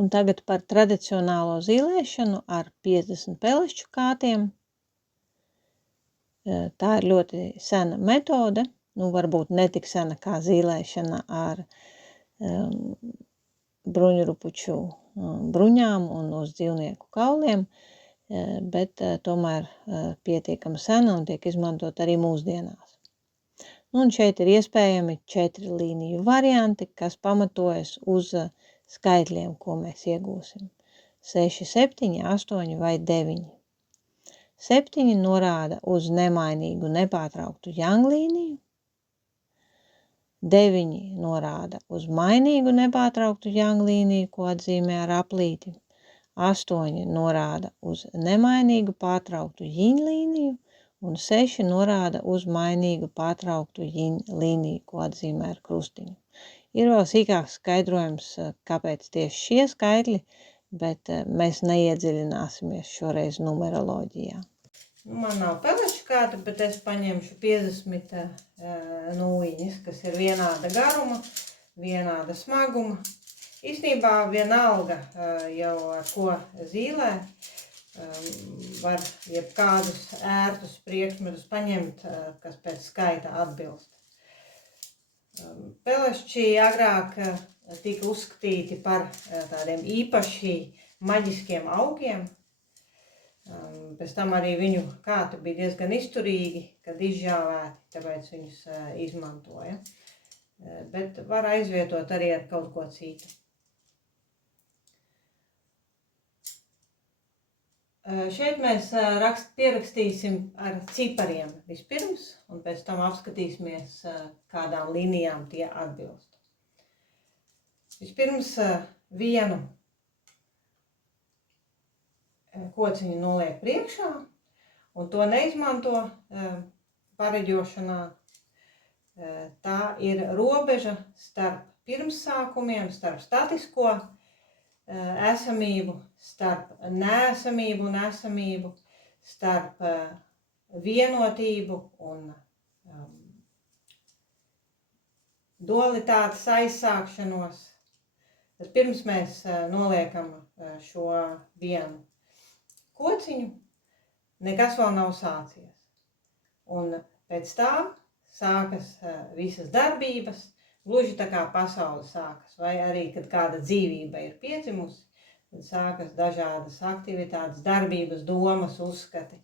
Un tagad par tradicionālo zīlēšanu ar 50 pelešķu kātiem. Tā ir ļoti sena metode, varbūt netik sena kā zīlēšana ar bruņurupuču bruņām un uz dzīvnieku kauliem, bet tomēr pietiekami sena un tiek izmantot arī mūsdienās. Un šeit ir iespējami 4 līniju varianti, kas pamatojas uz skaitļiem, ko mēs iegūsim. 6, 7, 8 vai 9. 7 norāda uz nemainīgu nepārtrauktu janglīniju. 9 norāda uz mainīgu nepārtrauktu janglīniju, ko atzīmē ar aplīti. 8 norāda uz nemainīgu pārtrauktu jiņlīniju. Un 6 norāda uz mainīgu pārtrauktu jiņlīniju, ko atzīmē ar krustiņu. Ir vēl sīkāks skaidrojums, kāpēc tieši šie skaitļi, bet mēs neiedziļināsimies šoreiz numeroloģijā. Man nav pelešķu kāta, bet es paņemšu 50 nūjiņas, kas ir vienāda garuma, vienāda smaguma. Īstenībā vienalga jau ar ko zīlē, var jebkādus ērtus priekšmetus paņemt, kas pēc skaita atbilst. Pelešķi agrāk tika uzskatīti par tādiem īpaši maģiskiem augiem. Pēc tam arī viņu kāti bija diezgan izturīgi, kad izžāvēti, tāpēc viņus izmantoja. Bet var aizvietot arī ar kaut ko citu. Šeit mēs pierakstīsim ar cipariem vispirms, un pēc tam apskatīsimies, kādām līnijām tie atbilst. Vispirms vienu kociņu noliek priekšā, un to neizmanto pareģošanā. Tā ir robeža starp pirmsākumiem, starp statisko esamību, starp neesamību un esamību, starp vienotību un dualitātes aizsākšanos. Tad pirms mēs noliekam šo vienu kociņu, nekas vēl nav sācies. Un pēc tā sākas visas darbības, gluži tā kā pasaule sākas, vai arī, kad kāda dzīvība ir piedzimusi, tad sākas dažādas aktivitātes, darbības, domas, uzskati.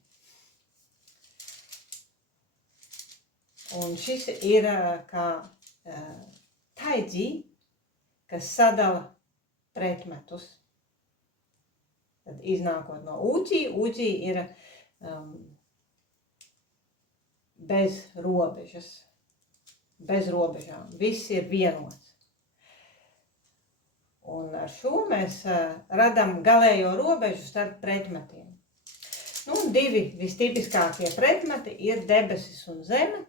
Un šis ir kā taidzi, kas sadala pretmetus. Tad iznākot no uģī ir bez robežas. Bez robežām. Viss ir vienots. Un ar šo mēs radam galējo robežu starp pretmetiem. Divi vistipiskākie pretmeti ir debesis un zeme.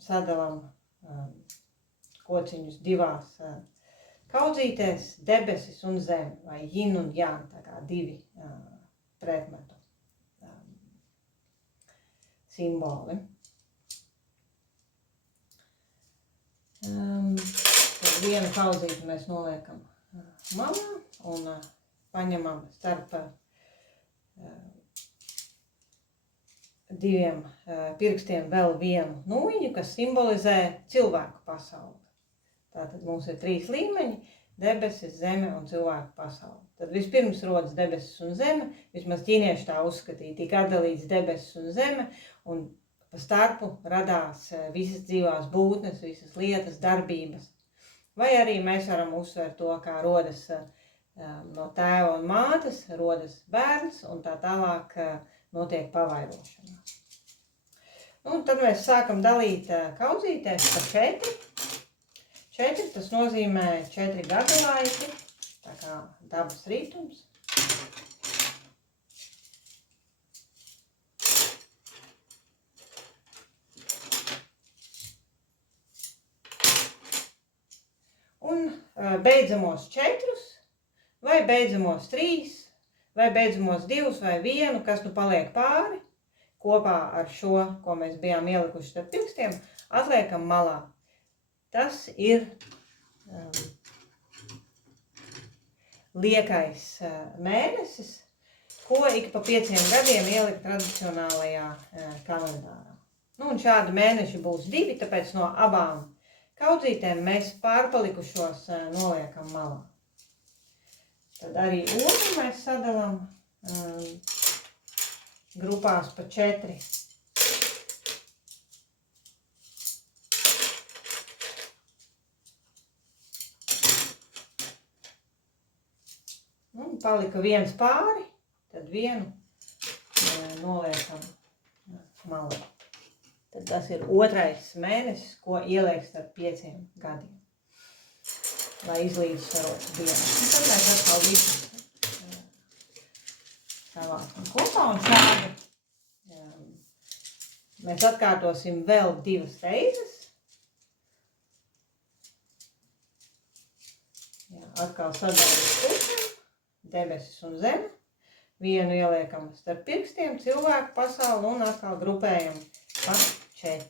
Sadalam kociņus divās kaudzītēs, debesis un zeme, vai jin un jān, tā kā divi pretmetu simboli. Tad vienu kaudzīti mēs noliekam malā un paņemam starp diviem pirkstiem vēl vienu nūjiņu, kas simbolizē cilvēku pasauli. Tātad mums ir 3 līmeņi – debesis, zeme un cilvēku pasauli. Tad vispirms rodas debesis un zeme, vismaz ķīnieši tā uzskatīja, tika atdalīts debesis un zeme, un pa starpu radās visas dzīvās būtnes, visas lietas, darbības. Vai arī mēs varam uzsvērt to, kā rodas no tēva un mātes, rodas bērns un tā tālāk notiek pavairošanās. Un tad mēs sākam dalīt kaudzītēs pa 4. 4 tas nozīmē 4 gadu laiki, tā kā dabas ritums. Un beidzamos 4, vai beidzamos 3, vai beidzamos 2 vai 1, kas nu paliek pāri, kopā ar šo, ko mēs bijām ielikuši starp pirkstiem, atliekam malā. Tas ir liekais mēnesis, ko ik pa 5 gadiem ielikt tradicionālajā kalendārā. Nu, un šādi mēneši būs 2, tāpēc no abām kaudzītēm mēs pārpalikušos noliekam malā. Tad arī otru mēs sadalām grupās pa 4. Un palika viens pāri, tad vienu noliekam malā. Tad tas ir otrais mēnesis, ko ieliek starp 5 gadiem, lai izlīdzsvarotu dienas. Un tad mēs atkal visu savākam kopā un šādi mēs atkārtosim vēl 2 reizes. Atkal sadalīt pusēm, debesis un zeme. Vienu ieliekam starp pirkstiem, cilvēku pasauli un atkal grupējam pa 4.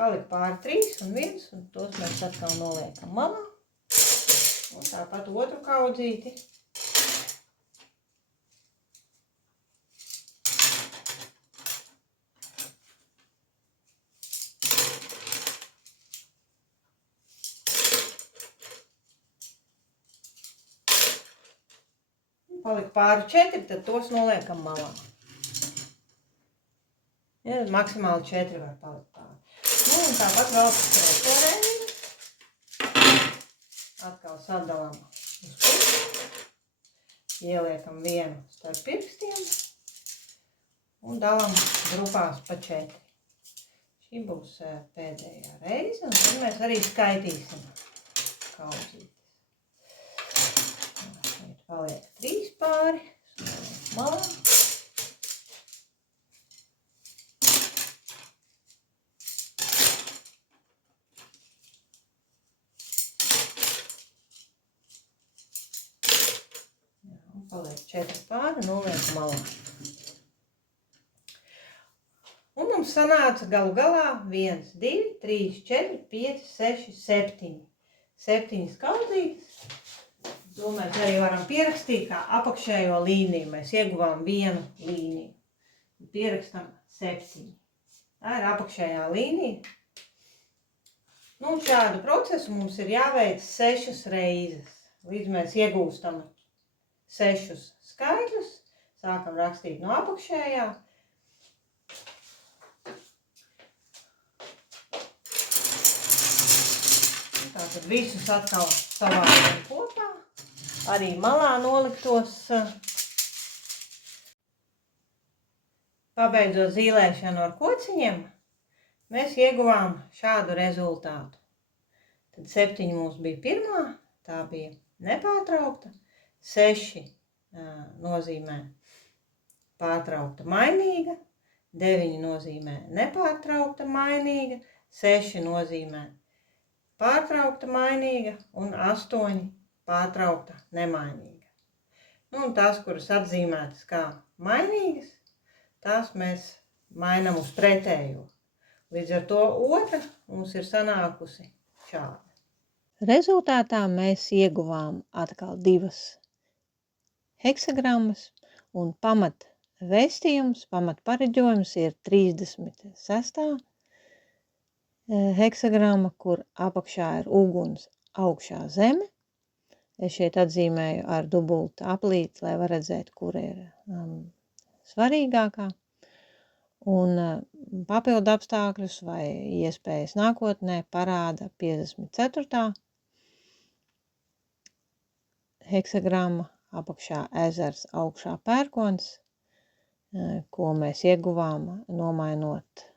Palika pāri 3 un 1, un tos mēs atkal noliekam malā. Un tāpat otru kaudzīti. Palika pāri 4, tad tos noliekam malā. Ja, maksimāli 4 var palikt pāri. Nu, un tāpat vēl pēc 3. reizi. Atkal sadalām uz pusi. Ieliekam vienu starp pirkstiem. Un dalām grupās pa 4. Šī būs pēdējā reize, un tad mēs arī skaitīsim kaudzītes. Paliek 3 pāri, malā. Paliek 4 pāri, noliek malā. Un mums sanāca galu galā 1, 2, 3, 4, 5, 6, 7. 7 kaudzītes. To mēs arī varam pierakstīt kā apakšējo līniju. Mēs ieguvām 1 līniju. Pierakstam 7. Tā ir apakšējā līnija. Nu, un šādu procesu mums ir jāveic 6 reizes. Līdz mēs iegūstam 6 skaitļus. Sākam rakstīt no apakšējā. Tātad visus atkal savākam kopā. Arī malā noliktos. Pabeidzot zīlēšanu ar kociņiem, mēs ieguvām šādu rezultātu. Tad 7 mums bija pirmā, tā bija nepārtraukta. 6 nozīmē pārtraukta mainīga, 9 nozīmē nepārtraukta mainīga, 6 nozīmē pārtraukta mainīga un 8 pārtraukta nemainīga. Nu, un tās, kuras atzīmētas kā mainīgas, tās mēs mainām uz pretējo. Līdz ar to otra mums ir sanākusi šāda. Rezultātā mēs ieguvām atkal 2 heksagrammas un pamat vēstījums, pamat pareģojums ir 36. Heksagramma, kur apakšā ir uguns, augšā zeme. Es šeit atzīmēju ar dubultu aplīti, lai var redzēt, kur ir svarīgākā. Un papildu apstākļus vai iespējas nākotnē parāda 54. heksagramma, apakšā ezers, augšā pērkons, ko mēs ieguvām nomainot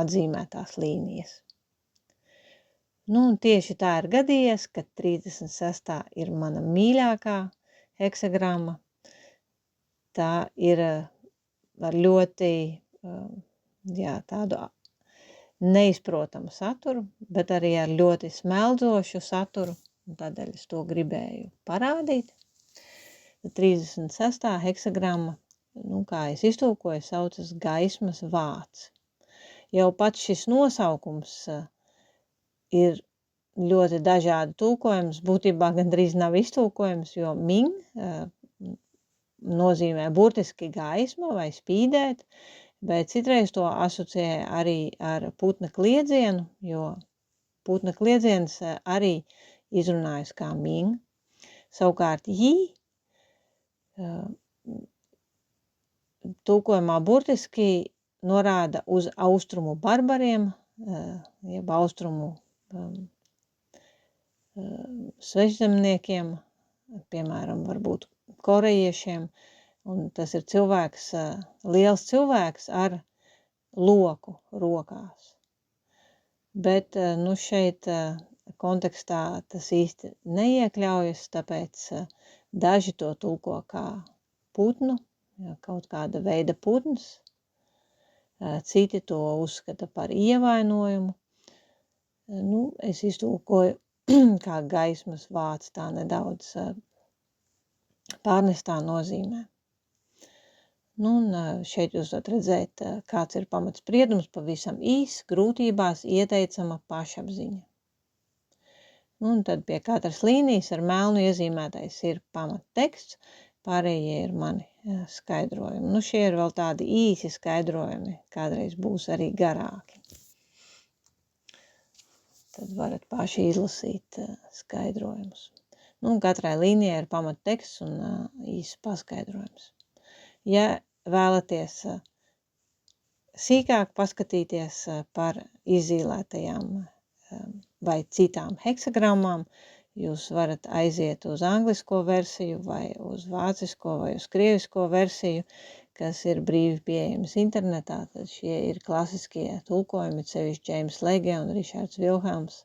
atzīmētās līnijas. Nu, un tieši tā ir gadījies, ka 36. ir mana mīļākā heksagramma. Tā ir ar ļoti tādu neizprotamu saturu, bet arī ar ļoti smeldzošu saturu. un tādēļ es to gribēju parādīt. 36. heksagramma, kā es iztulkoju, saucas gaismas vāts. Jau pats šis nosaukums ir ļoti dažādi tulkojums, būtībā gandrīz nav iztulkojums, jo Ming nozīmē burtiski gaisma vai spīdēt, bet citreiz to asociē arī ar putna kliedzienu, jo putna kliedziens arī izrunājas kā Ming. Savukārt Jī tulkojumā burtiski norāda uz austrumu barbariem, jeb austrumu svešzemniekiem, piemēram, varbūt korejiešiem, un tas ir cilvēks, liels cilvēks ar loku rokās. Bet, šeit kontekstā tas īsti neiekļaujas, tāpēc daži to tulko kā putnu, kaut kāda veida putns, citi to uzskata par ievainojumu. Es iztulkoju kā gaismas vāts, tā nedaudz pārnestā nozīmē. Šeit jūs varat redzēt, kāds ir pamatspriedums, pavisam īs, grūtībās ieteicama pašapziņa. Tad pie katras līnijas ar melnu iezīmētais ir pamatteksts, pārējie ir mani skaidrojumi. Šie ir vēl tādi īsi skaidrojumi, kādreiz būs arī garāki. Tad varat paši izlasīt skaidrojumus. Katrai līnijai ir pamatteksts un īsts paskaidrojums. Ja vēlaties sīkāk paskatīties par izzīlētajām vai citām heksagrammām, jūs varat aiziet uz anglisko versiju vai uz vācisko vai uz krievisko versiju, kas ir brīvi pieejams internetā. Tad šie ir klasiskie tulkojumi, sevišķi Džeims Lege un Rišards Vilhelms,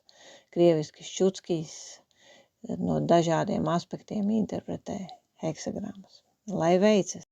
krieviski Ščutskijs, no dažādiem aspektiem interpretē heksagrammas. Lai veicas!